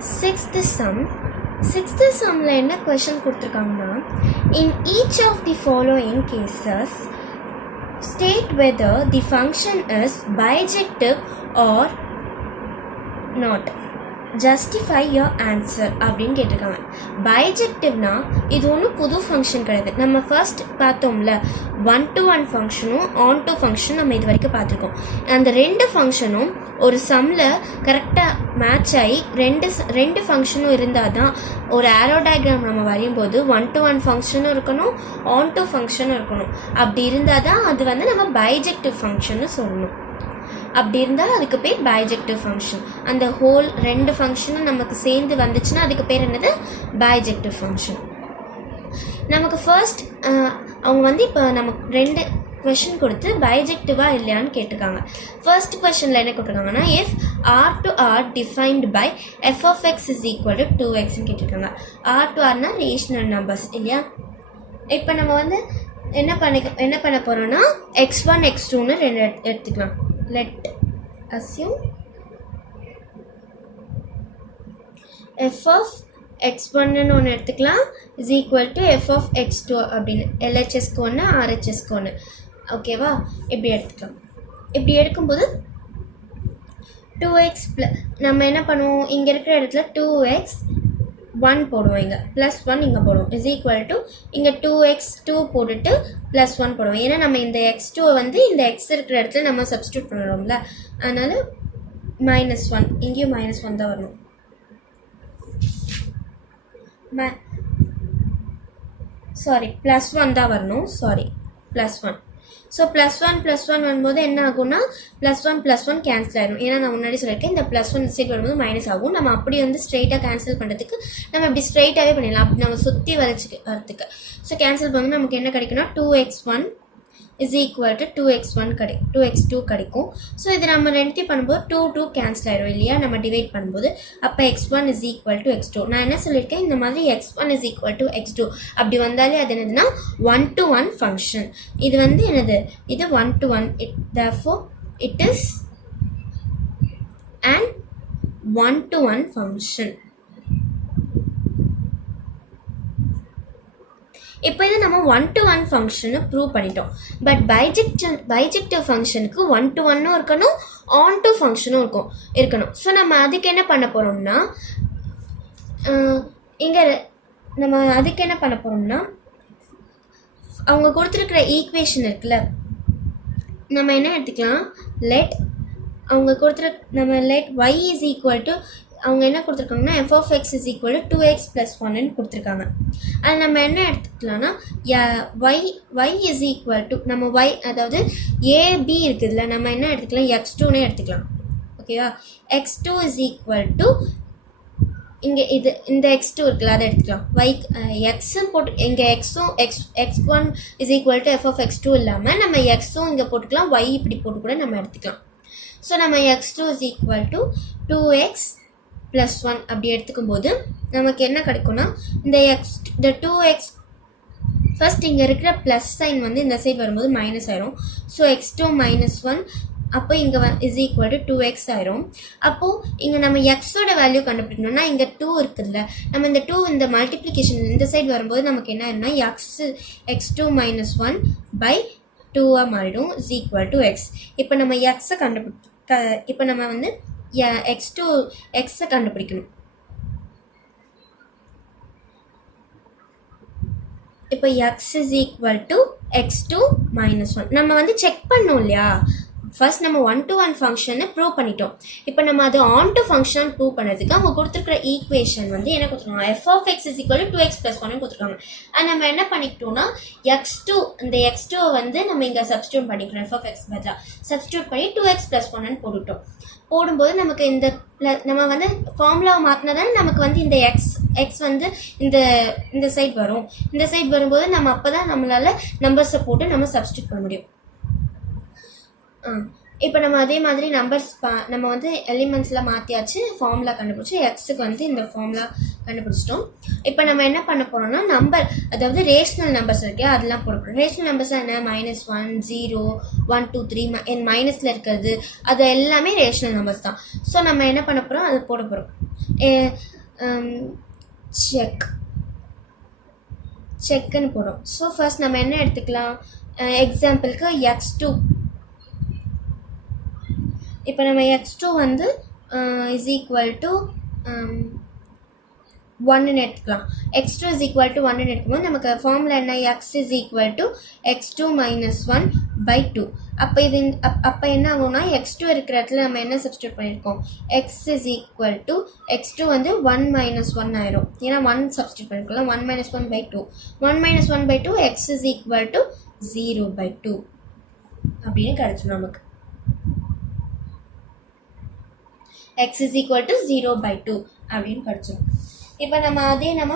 Sixth sumல என்ன question கொடுத்துருக்காங்கன்னா, in each of the following cases state whether the function is bijective or not, justify your answer அப்படின்னு கேட்டிருக்காங்க. பைஜெக்டிவ்னா இது ஒன்றும் புது ஃபங்க்ஷன் கிடையாது. நம்ம ஃபர்ஸ்ட் பார்த்தோம்ல, 1-to-1 ஃபங்க்ஷனும் on-to ஃபங்க்ஷன் நம்ம இது வரைக்கும் பார்த்துருக்கோம். அந்த ரெண்டு ஃபங்க்ஷனும் ஒரு சம்மில் கரெக்டாக மேட்ச் ஆகி ரெண்டு ஃபங்க்ஷனும் இருந்தால் தான் ஒரு ஆரோ டயக்ராம் நம்ம வரையும் போது 1-to-1 ஃபங்க்ஷனும் இருக்கணும், on-to ஃபங்க்ஷனும் இருக்கணும். அப்படி இருந்தால் தான் அது வந்து நம்ம பைஜெக்டிவ் ஃபங்க்ஷன்னு சொல்லணும். அப்படி இருந்தால் அதுக்கு பேர் பைஜெக்டிவ் ஃபங்க்ஷன். அந்த ஹோல் ரெண்டு ஃபங்க்ஷனும் நமக்கு சேர்ந்து வந்துச்சுன்னா அதுக்கு பேர் என்னது? Bijective function. நமக்கு ஃபர்ஸ்ட் அவங்க வந்து இப்போ நமக்கு ரெண்டு கொஷின் கொடுத்து பைஜெக்டிவா இல்லையான்னு கேட்டிருக்காங்க. ஃபர்ஸ்ட் கொஷனில் என்ன கொடுத்துருக்காங்கன்னா, if r to r defined by f of x is equal to 2xன்னு கேட்டிருக்காங்க. r to rனா ரேஷனல் நம்பர்ஸ் இல்லையா? இப்போ நம்ம வந்து என்ன பண்ண போகிறோம்னா, x1 x2ன்னு ரெண்டு எடுத்துக்கலாம். Let assume f of x1ன்னு ஒன்று எடுத்துக்கலாம் is equal to f of x2 அப்படின்னு. LHSக்கு ஒன்று, RHSக்கு ஒன்று. ஓகேவா? இப்படி எடுத்துக்கலாம். இப்படி எடுக்கும்போது 2x நம்ம என்ன பண்ணுவோம், இங்கே இருக்கிற இடத்துல 2x 1 போடுவோம், இங்கே +1 இங்கே போடுவோம் is equal to இங்கே 2x2 போட்டுட்டு +1 போடுவோம். ஏன்னா நம்ம இந்த x2 வந்து இந்த x இருக்கிற இடத்துல நம்ம சப்ஸ்டியூட் பண்ணுறோம்ல, அதனால -1 இங்கேயும் -1 தான் வரணும். +1 தான் வரணும். +1. ஸோ +1 வரும்போது என்ன ஆகும்னா, +1 கேன்சல் ஆகிடும். ஏன்னா நான் முன்னாடி சொல்லியிருக்கேன், இந்த +1 சைட் வரும்போது மைனஸ் ஆகும். நம்ம அப்படி வந்து ஸ்ட்ரெயிட்டாக கேன்சல் பண்ணுறதுக்கு நம்ம இப்படி ஸ்ட்ரெயிட்டாகவே பண்ணிடலாம். அப்படி நம்ம சுற்றி வரதுக்கு. ஸோ கேன்சல் பண்ணி நமக்கு என்ன கிடைக்குன்னா, 2x1 is equal to 2x2 கிடைக்கும். ஸோ இது நம்ம ரெண்டுத்தையும் பண்ணும்போது 2 கேன்சல் ஆகிடும் இல்லையா, நம்ம டிவைட் பண்ணும்போது. அப்போ x1 is equal to x2. நான் என்ன சொல்லியிருக்கேன், இந்த மாதிரி x1 is equal to x2 அப்படி வந்தாலே அது என்னதுன்னா 1-to-1 ஃபங்க்ஷன். இது வந்து என்னது, இது 1-to-1. therefore it is an 1-to-1 function. இப்போ இதை நம்ம 1-to-1 ஃபங்க்ஷனை ப்ரூவ் பண்ணிட்டோம். பட் பைஜெக்டிவ் ஃபங்க்ஷனுக்கு 1-to-1னும் இருக்கணும், on-to ஃபங்க்ஷனும் இருக்கணும். ஸோ நம்ம அதுக்கு என்ன பண்ண போகிறோம்னா, இங்கே நம்ம அதுக்கு என்ன பண்ண போகிறோம்னா, அவங்க கொடுத்துருக்குற ஈக்குவேஷன் இருக்குல்ல, நம்ம என்ன எடுத்துக்கலாம், let y is equal to, அவங்க என்ன கொடுத்துருக்காங்கன்னா, f of x is equal to 2x plus 1ன்னு கொடுத்துருக்காங்க. அது நம்ம என்ன எடுத்துக்கலாம்னா, y is equal to, நம்ம y அதாவது ab இருக்குதுல்ல, நம்ம என்ன எடுத்துக்கலாம், x2னே எடுத்துக்கலாம். ஓகேவா? x2 is equal to இங்கே இந்த x2 இருக்குல்ல, அதை எடுத்துக்கலாம். x போட்டு இங்கே x1 is equal to f of x2 இல்லாமல் நம்ம x2 இங்கே போட்டுக்கலாம், y இப்படி போட்டு கூட நம்ம எடுத்துக்கலாம். ஸோ நம்ம x2 is equal to 2x plus 1 அப்படி எடுத்துக்கும் போது நமக்கு என்ன கிடைக்கும்னா, இந்த 2x ஃபர்ஸ்ட் இங்கே இருக்கிற ப்ளஸ் சைன் வந்து இந்த சைடு வரும்போது மைனஸ் ஆயிரும். ஸோ x2 -1 அப்போ இங்கே is equal to 2x ஆயிரும். அப்போது இங்கே நம்ம எக்ஸோட வேல்யூ கண்டுபிடிக்கணும்னா, இங்கே 2 இருக்குதுல்ல, நம்ம இந்த 2 இந்த மல்டிப்ளிகேஷன் இந்த சைடு வரும்போது நமக்கு என்ன ஆயிரும்னா, x2 -1 by 2 மாறிடும் is equal to x. இப்போ நம்ம எக்ஸை இப்போ நம்ம வந்து x கண்டுபிடிக்கணும். இப்போ x is equal to x2 -1 நம்ம வந்து செக் பண்ணோம் இல்லையா. ஃபர்ஸ்ட் நம்ம 1-to-1 ஃபங்க்ஷனை ப்ரூவ் பண்ணிட்டோம். இப்போ நம்ம அது on-to ஃபங்க்ஷன் ப்ரூவ் பண்ணுறதுக்கு அவங்க கொடுத்துருக்குற ஈக்குவேஷன் வந்து என்ன கொடுத்துருக்காங்க, f of x is equal to 2x plus 1 கொடுத்துருக்காங்க. அது நம்ம என்ன பண்ணிக்கிட்டோம்னா, இந்த x2 வந்து நம்ம இங்கே சப்ஸ்டியூட் பண்ணிக்கிறோம். f of x பதிலாக சப்ஸ்டியூட் பண்ணி 2x plus 1 போடும்போது நமக்கு நம்ம வந்து ஃபார்முலாவை மாற்றினா தானே நமக்கு வந்து இந்த எக்ஸ் வந்து இந்த சைட் வரும். இந்த சைட் வரும்போது நம்ம அப்போ தான் நம்மளால் நம்பர்ஸை போட்டு நம்ம சப்ஸ்டியூட் பண்ண முடியும். இப்போ நம்ம அதே மாதிரி நம்பர்ஸ் நம்ம வந்து எலிமெண்ட்ஸ்லாம் மாற்றியாச்சு, ஃபார்முலா கண்டுபிடிச்சி எக்ஸுக்கு வந்து இந்த ஃபார்முலா கண்டுபிடிச்சிட்டோம். இப்போ நம்ம என்ன பண்ண போகிறோம்னா நம்பர், அதாவது ரேஷ்னல் நம்பர்ஸ் இருக்கு அதெல்லாம் போட போகிறோம். ரேஷ்னல் நம்பர்ஸ் என்ன, -1 0 1 2 3 மைனஸில் இருக்கிறது அது எல்லாமே ரேஷ்னல் நம்பர்ஸ் தான். ஸோ நம்ம என்ன பண்ண போகிறோம், அது போட போகிறோம். செக்குன்னு போடுறோம். ஸோ ஃபர்ஸ்ட் நம்ம என்ன எடுத்துக்கலாம், எக்ஸாம்பிளுக்கு x2. இப்போ நம்ம x2 வந்து இஸ் ஈக்குவல் டு 1ன்னு எடுத்துக்கலாம். x2 இஸ் ஈக்குவல் டு 1ன்னு எடுக்கும்போது நமக்கு ஃபார்முலா என்ன, x is equal to x2 - 1/2. அப்போ என்ன ஆகும்னா x2 இருக்கிற இடத்துல நம்ம என்ன சப்ஸ்டியூட் பண்ணியிருக்கோம், x is equal to x2 வந்து 1 - 1 ஆயிரும். ஏன்னா 1 சப்ஸ்டியூட் பண்ணிருக்கலாம். 1 - 1/2 1 - 1/2 x இஸ் ஈக்குவல் டு 0/2 அப்படின்னு கிடைச்சிடும் நமக்கு. x is equal to 0/2 அப்படின்னு படிச்சோம். இப்போ நம்ம அதே நம்ம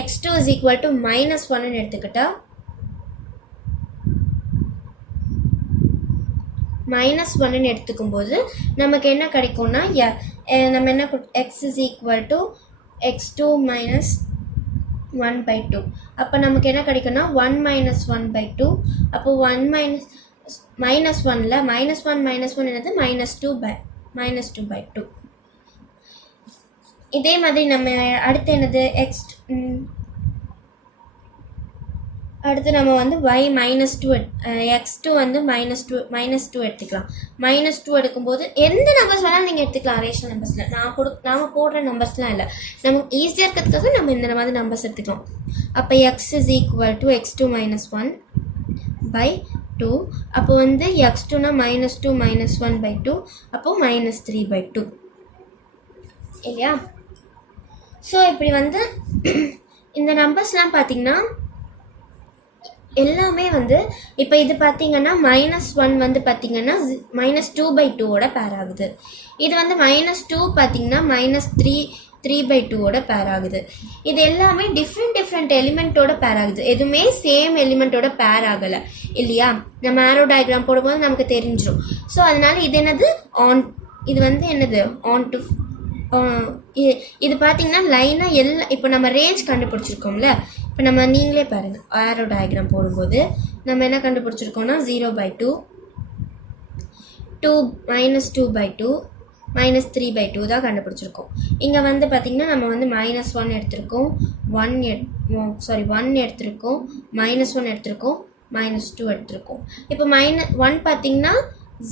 x2 is equal to -1ன்னு எடுத்துக்கிட்டா -1ன்னு எடுத்துக்கும்போது நமக்கு என்ன கிடைக்கும்னா நம்ம என்ன x is equal to x2 - 1/2. அப்போ நமக்கு என்ன கிடைக்கும்னா 1 - 1/2. அப்போ 1 -1ல -1 என்னது -2/2. இதே மாதிரி நம்ம அடுத்து என்னது அடுத்து நம்ம வந்து x2 வந்து -2 எடுத்துக்கலாம். -2 எடுக்கும்போது எந்த நம்பர்ஸ் வேணாலும் நீங்கள் எடுத்துக்கலாம். ரேஷனல் நம்பர்ஸில் நாம போடுற நம்பர்ஸ்லாம் இல்லை, நமக்கு ஈஸியாக இருக்கிறதுக்காக நம்ம இந்த மாதிரி நம்பர்ஸ் எடுத்துக்கலாம். அப்போ x is equal to x2 - 1/2. அப்போ வந்து x2னா -2 - 1/2, அப்போ -3/2 இல்லையா. ஸோ இப்படி வந்து இந்த நம்பர்ஸ்லாம் பார்த்தீங்கன்னா எல்லாமே வந்து இப்போ இது பார்த்தீங்கன்னா -1 வந்து பார்த்தீங்கன்னா -2/2ஓட பேர் ஆகுது. இது வந்து -2 பார்த்தீங்கன்னா -3/2ஓட பேர் ஆகுது. இது எல்லாமே டிஃப்ரெண்ட் எலிமெண்ட்டோட பேர் ஆகுது. எதுவுமே சேம் எலிமெண்ட்டோட பேர் ஆகலை இல்லையா. நம்ம ஆரோ டயக்ராம் போடும்போது நமக்கு தெரிஞ்சிடும். ஸோ அதனால இது என்னது இது வந்து என்னது ஆன் டு இது பார்த்தீங்கன்னா லைனாக இப்போ நம்ம ரேஞ்ச் கண்டுபிடிச்சிருக்கோம்ல. இப்போ நம்ம நீங்களே பாருங்கள், ஆரோ டயக்ராம் போடும்போது நம்ம என்ன கண்டுபிடிச்சிருக்கோம்னா 0/2 -2/2 -3/2 தான் கண்டுபிடிச்சிருக்கோம். இங்கே வந்து பார்த்திங்கன்னா நம்ம வந்து -1 எடுத்திருக்கோம், 1 எடுத்திருக்கோம், -1 எடுத்திருக்கோம், -2 எடுத்திருக்கோம். இப்போ -1 பார்த்திங்கன்னா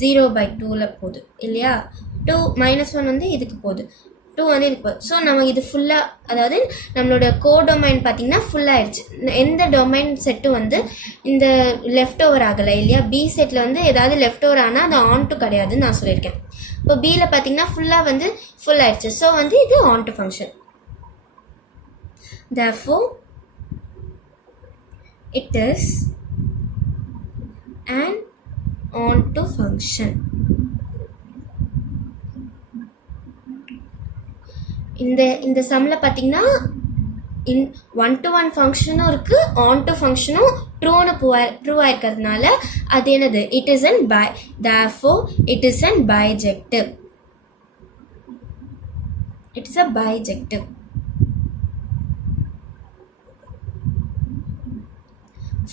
0/2ல போகுது இல்லையா. -1 வந்து இதுக்கு போகுது, 2 வந்து இதுக்கு போகுது. ஸோ நம்ம இது ஃபுல்லாக, அதாவது நம்மளோட கோடொமைன் பார்த்திங்கன்னா ஃபுல்லாகிடுச்சு. எந்த டொமைன் செட்டும் வந்து இந்த லெஃப்ட் ஓவர் ஆகலை இல்லையா. பி செட்டில் வந்து ஏதாவது லெஃப்ட் ஓவர் ஆனால் அது ஆன் டு கிடையாதுன்னு நான் சொல்லியிருக்கேன். இப்போ பியில் பார்த்தீங்கன்னா ஃபுல்லாக வந்து ஃபுல் ஆயிடுச்சு. ஸோ வந்து இது on to function. therefore it is an on to function. இந்த சம்மில் பார்த்தீங்கன்னா ஒன் டு ஒன் ஃபங்க்ஷனும் இருக்குது, ஆன் டு ஃபங்க்ஷனும் ட்ரூ ஆயிருக்கிறதுனால அது என்னது, it is an therefore it is an bijective. It is a bijective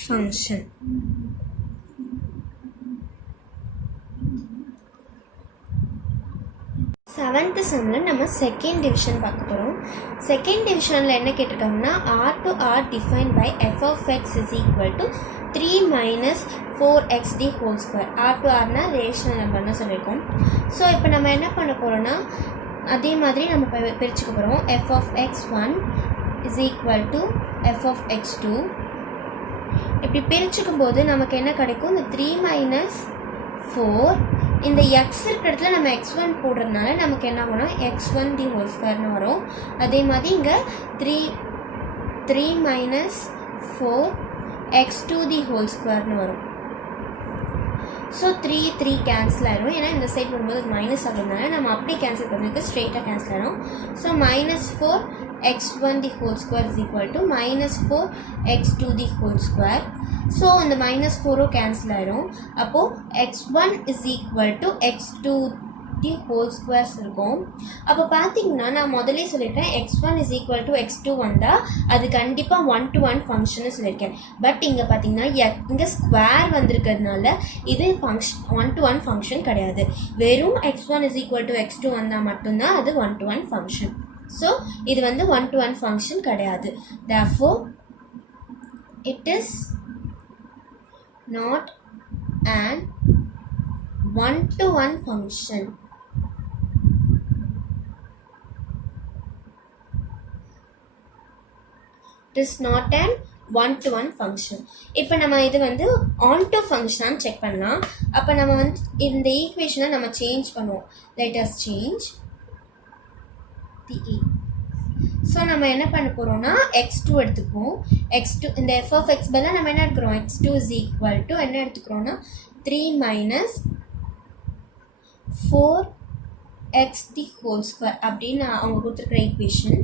function. Seventh சம்மில் நம்ம செகண்ட் டிவிஷன் பார்க்க போகிறோம். செகண்ட் டிவிஷனில் என்ன கேட்டிருக்காங்கன்னா r to r defined by f of x is equal to 3 - 4xd whole square. r to rனா rational நம்பர்னு சொல்லியிருக்கோம். ஸோ இப்போ நம்ம என்ன பண்ண போகிறோன்னா அதே மாதிரி நம்ம பிரிச்சுக்க போகிறோம். f of x1 is equal to f of x2. இப்படி பிரிச்சுக்கும் போது நமக்கு என்ன கிடைக்கும், இந்த 3 - 4 இந்த எக்ஸ் இருக்கிற இடத்துல நம்ம x1 போடுறதுனால நமக்கு என்ன ஆகும்னா x1 தி ஹோல் ஸ்கொயர்னு வரும். அதே மாதிரி இங்கே 3 - 4 x2 தி ஹோல் ஸ்கொயர்னு வரும். ஸோ 3 கேன்சல் ஆயிடும். ஏன்னா இந்த சைட் வரும்போது மைனஸ் ஆகிறதுனால நம்ம அப்படியே கேன்சல் பண்ணுறதுக்கு ஸ்ட்ரெயிட்டாக கேன்சல் ஆகிடும். So -4 x1 the whole square is equal to minus 4x2 the whole square. So இந்த மைனஸ் 4 கேன்சல் ஆயிரும். அப்போது x1 is equal to x2 the whole squares இருக்கும். அப்போ பார்த்தீங்கன்னா நான் முதலே சொல்லியிருக்கேன் x1 is equal to x2 வந்தால் அது கண்டிப்பாக 1-to-1 ஃபங்க்ஷன்னு சொல்லியிருக்கேன். பட் இங்கே பார்த்தீங்கன்னா இங்கே ஸ்கொயர் வந்திருக்கிறதுனால இது ஃபங்க்ஷன் 1-to-1 ஃபங்க்ஷன் கிடையாது. வெறும் x1 is equal to x2 வந்தால் மட்டும்தான் அது 1-to-1 ஃபங்க்ஷன். ஸோ இது வந்து 1-to-1 ஃபங்க்ஷன் கிடையாது. therefore it is not an 1-to-1 function. It is not an 1-to-1 function. இப்போ நம்ம இது வந்து onto function செக் பண்ணலாம். அப்போ நம்ம வந்து இந்த ஈக்குவேஷனை நம்ம சேஞ்ச் பண்ணுவோம். let us change the e. So நம்ம என்ன பண்ண போகிறோம்னா x2 எடுத்துக்குவோம். x2 இந்த f of x பதிலாக நம்ம என்ன எடுக்கிறோம், x2 is equal to என்ன எடுத்துக்கிறோம்னா 3 minus 4x the whole square அப்படின்னு அவங்க கொடுத்துருக்குற ஈக்குவேஷன்.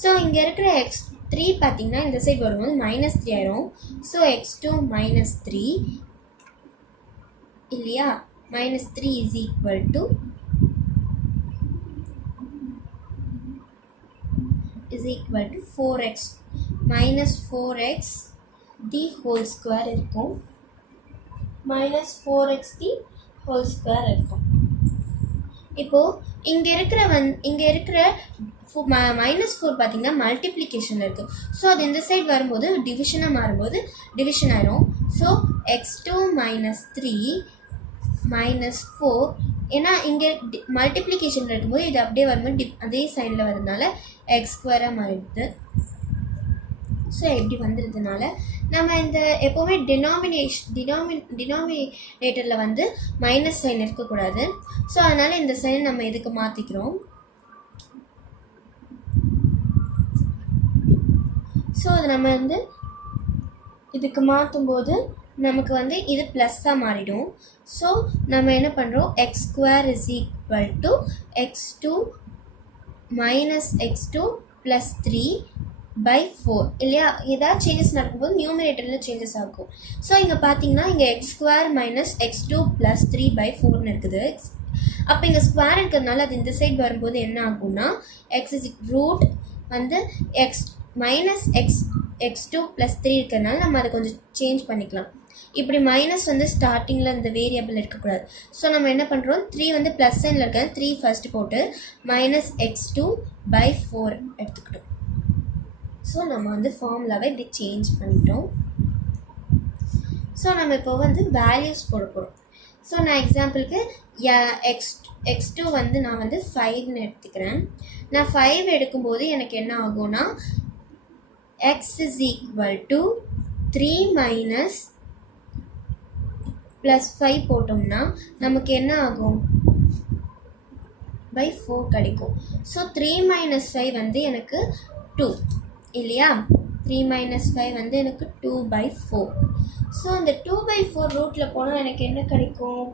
ஸோ இங்கே இருக்கிற x3 பார்த்தீங்கன்னா இந்த சைடு வரும்போது -3 ஆயிரும். ஸோ x2 -3 இல்லையா, -3 is equal to is equal to 4x minus 4x the whole square இருக்கும். minus 4x the whole square இருக்கும். இப்போது இங்கே இருக்கிற -4 பார்த்தீங்கன்னா மல்டிப்ளிகேஷனில் இருக்குது. ஸோ அது இந்த சைடு வரும்போது டிவிஷனாக மாறும்போது டிவிஷன் ஆயிரும். ஸோ x2 -3 -4 ஏன்னா இங்கே மல்டிப்ளிகேஷன் இருக்கும்போது இது அப்படியே வரும்போது அதே சைடில் வரதுனால எக்ஸ் ஸ்கொயராக மாறிடுது. ஸோ இப்படி வந்துடுறதுனால நம்ம இந்த எப்போவுமே டினாமினேட்டரில் வந்து மைனஸ் சைன் இருக்கக்கூடாது. ஸோ அதனால் இந்த சைன் நம்ம இதுக்கு மாற்றிக்கிறோம். ஸோ அது நம்ம வந்து இதுக்கு மாற்றும்போது நமக்கு வந்து இது ப்ளஸ்ஸாக மாறிடும். ஸோ நம்ம என்ன பண்ணுறோம், X square is equal to x2 minus x2 plus 3 by 4 இல்லையா. ஏதாவது சேஞ்சஸ் நடக்கும்போது நியூமரேட்டரில் சேஞ்சஸ் ஆகும். ஸோ இங்கே பார்த்தீங்கன்னா இங்கே X square minus x2 plus 3 by 4 இருக்குது. அப்போ இங்கே ஸ்கொயர் இருக்கிறதுனால அது இந்த சைடு வரும்போது என்ன ஆகும்னா எக்ஸ் இஸ் ரூட் வந்து எக்ஸ் மைனஸ் x2 plus 3 இருக்கிறதுனால நம்ம அதை கொஞ்சம் சேஞ்ச் பண்ணிக்கலாம். இப்படி மைனஸ் வந்து ஸ்டார்டிங்கில் இந்த வேரியபிள் இருக்கக்கூடாது. ஸோ நம்ம என்ன பண்ணுறோம், 3 வந்து ப்ளஸ் சைனில் இருக்க 3 ஃபஸ்ட்டு போட்டு -x2 by 4 எடுத்துக்கிட்டோம். ஸோ நம்ம வந்து ஃபார்முலாவை இப்படி சேஞ்ச் பண்ணிட்டோம். ஸோ நம்ம இப்போ வந்து வேல்யூஸ் போட போகிறோம். ஸோ நான் எக்ஸாம்பிளுக்கு x2 வந்து நான் வந்து 5ன்னு எடுத்துக்கிறேன். நான் 5 எடுக்கும்போது எனக்கு என்ன ஆகும்னா x is equal to 3 minus plus 5 போட்டோம்னா நமக்கு என்ன ஆகும், by 4 கிடைக்கும். ஸோ 3 minus 5 வந்து எனக்கு 2 இல்லையா. 3 minus 5 வந்து எனக்கு 2 by 4. ஸோ இந்த 2 by 4 ரூட்டில் போனால் எனக்கு என்ன கிடைக்கும்,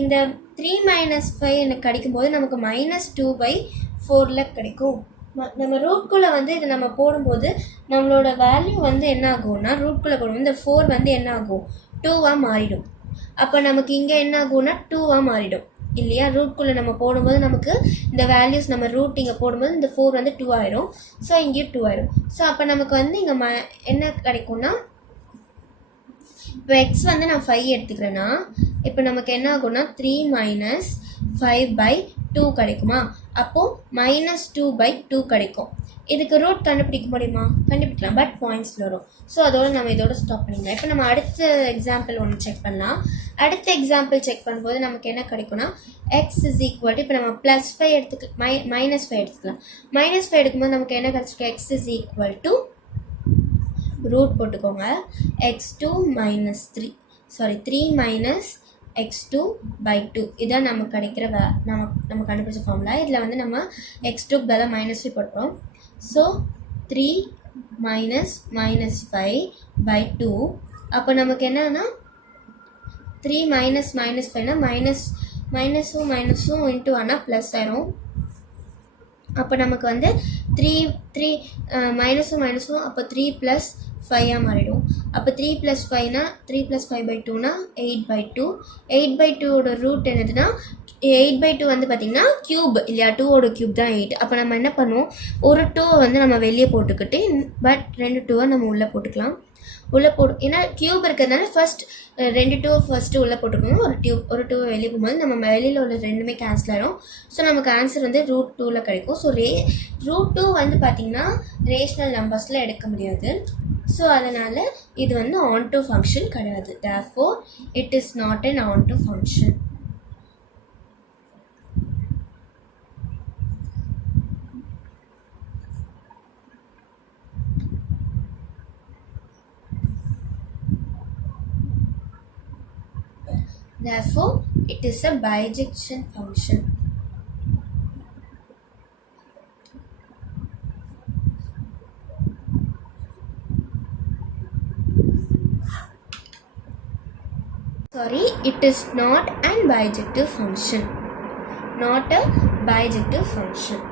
இந்த 3 minus 5 எனக்கு கிடைக்கும்போது நமக்கு -2 by 4 கிடைக்கும். நம்ம ரூட்குள்ளே வந்து இது நம்ம போடும்போது நம்மளோட வேல்யூ வந்து என்ன ஆகும்னா ரூட்குள்ளே போடும்போது இந்த 4 வந்து என்ன ஆகும், 2வாக மாறிடும். அப்போ நமக்கு இங்கே என்ன ஆகும்னா 2வாக மாறிடும் இல்லையா. ரூட்குள்ளே நம்ம போடும்போது நமக்கு இந்த வேல்யூஸ் நம்ம ரூட் இங்கே போடும்போது இந்த 4 வந்து 2 ஆயிரும். ஸோ இங்கேயும் 2 ஆயிரும். ஸோ அப்போ நமக்கு வந்து இங்கே என்ன கிடைக்கும்னா, இப்போ எக்ஸ் வந்து நான் 5 எடுத்துக்கிறேன்னா இப்போ நமக்கு என்ன ஆகும்னா 3 minus 5 by 2 கிடைக்குமா. அப்போது -2 by 2 கிடைக்கும். இதுக்கு ரூட் கண்டுபிடிக்க முடியுமா, கண்டுபிடிக்கலாம், பட் பாயிண்ட்ஸில் வரும். ஸோ அதோடு நம்ம இதோட ஸ்டாப் பண்ணிக்கலாம். இப்போ நம்ம அடுத்த எக்ஸாம்பிள் ஒன்று செக் பண்ணலாம். அடுத்த எக்ஸாம்பிள் செக் பண்ணும்போது நமக்கு என்ன கிடைக்கும்னா எக்ஸ் இஸ் ஈக்குவல் டு இப்போ நம்ம +5 எடுத்துக்கலாம், -5 எடுத்துக்கலாம். -5 எடுக்கும்போது நமக்கு என்ன கிடச்சிருக்கு, x is equal to root போட்டுக்கோங்க x2 minus 3 minus x2 by 2 இதான் நமக்கு கிடைக்கிற நம்ம கண்டுபிடிச்ச ஃபார்முலா. இதில் வந்து நம்ம x2 பதிலாக -5 போட்டுறோம். ஸோ 3 minus -5 by 2 அப்போ நமக்கு என்னன்னா 3 minus minus 5 மைனஸும் மைனஸும் இன்ட்டு ஆனால் ப்ளஸ் ஆயிரும். அப்போ நமக்கு வந்து 3 மைனஸும் மைனஸும் அப்போ 3 + 5 மாறிடும். அப்போ 3 + 5னா 3 + 5/2னா 8/2. 8/2 ரூட் என்னதுன்னா 8/2 வந்து பார்த்திங்கன்னா க்யூப் இல்லையா, 2 க்யூப் தான் 8. அப்போ நம்ம என்ன பண்ணுவோம், ஒரு 2 வந்து நம்ம வெளியே போட்டுக்கிட்டு பட் 2 2 நம்ம உள்ளே போட்டுக்கலாம். ஏன்னா க்யூப் இருக்கிறதுனால ஃபர்ஸ்ட் 2 2 ஃபர்ஸ்ட்டு உள்ளே போட்டுக்கணும். ஒரு 2 வெளியே போகும்போது நம்ம வெளியில் உள்ள ரெண்டுமே கேன்சல் ஆகிடும். ஸோ நமக்கு ஆன்சர் வந்து √2 கிடைக்கும். ஸோ √2 வந்து பார்த்திங்கன்னா ரேஷ்னல் நம்பர்ஸில் எடுக்க முடியாது. ஸோ அதனால் இது வந்து onto ஃபங்க்ஷன் கிடையாது. therefore it is not an onto function. Therefore, it is a bijection function. Sorry, it is not an bijective function. Not a bijective function.